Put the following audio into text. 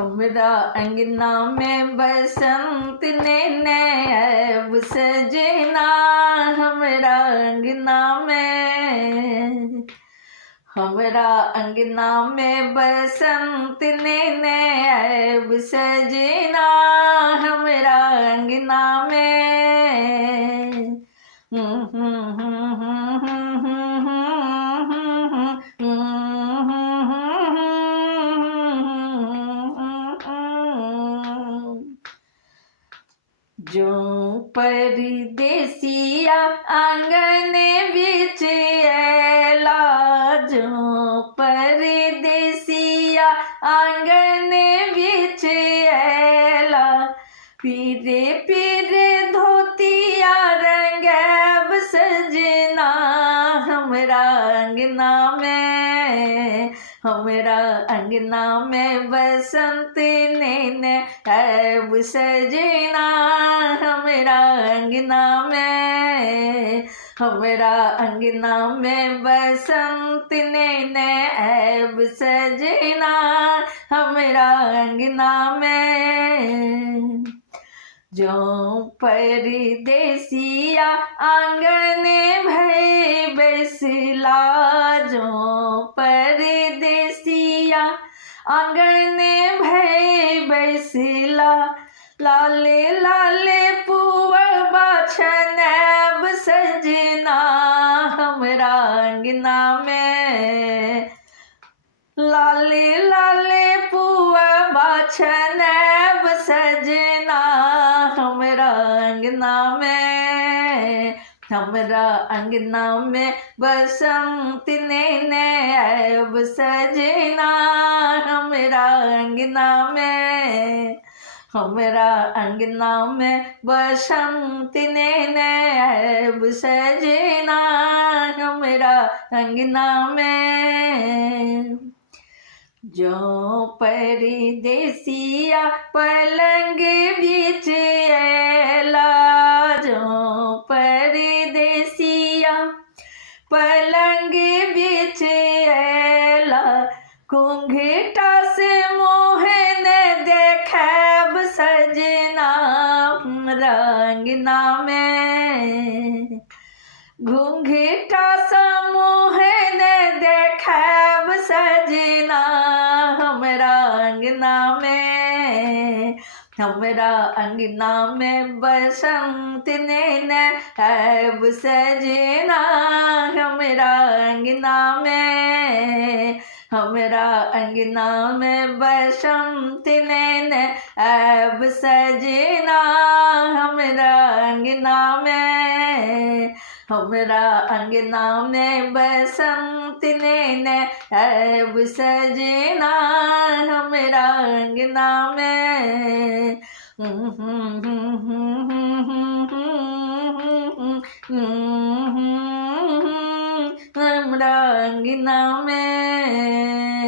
हमरा अंगना में बसंत ने नैब सजना, हमरा अंगना में, हमरा अंगना में बसंत ने नैब सजना, हमरा अंगना में। जो परदेसिया आंगन बिच ऐला, जो परदेसिया आंगन बिच ऐला, पीरे पीरे धोतिया रंगैब सजना, हमरा अंगना में, हमरा अंगना में बसंत ने नैब सजना, हमरा अंगना में, हमरा अंगना में बसंत ने नैब सजना, हमरा अंगना में। जो परदेसिया आंगन भई बैसला, जो परदेसिया आंगन भई बैसला, लाले लाले पुआ छनैब सजना, हमरा अंगना में, लाले लाले पुआ छनैब सजना, हमरा अंगना में, हमरा अंगना में बसंत ने नैब सजना, हमरा अंगना में, हमरा अंगना में बसंत ने नैब सजना, हमरा अंगना में। जो परदेसिया पलंग बिच ऐला, जो परदेसिया पलंग बिच ऐला, घूंघटा से मुँह न देखैब सजना, हमरा अंगना में, घूंघटा से मुँह न देखैब सजना, हमरा अंगना में, हमरा अंगना में बसंत ने नैब सजना, हमरा अंगना में, हमरा अंगना में बसंत ने नैब सजना, हमरा अंगना में, हमरा अंगना में बसंत ने नैब सजना, हमरा अंगना में। हमरा अंगना में।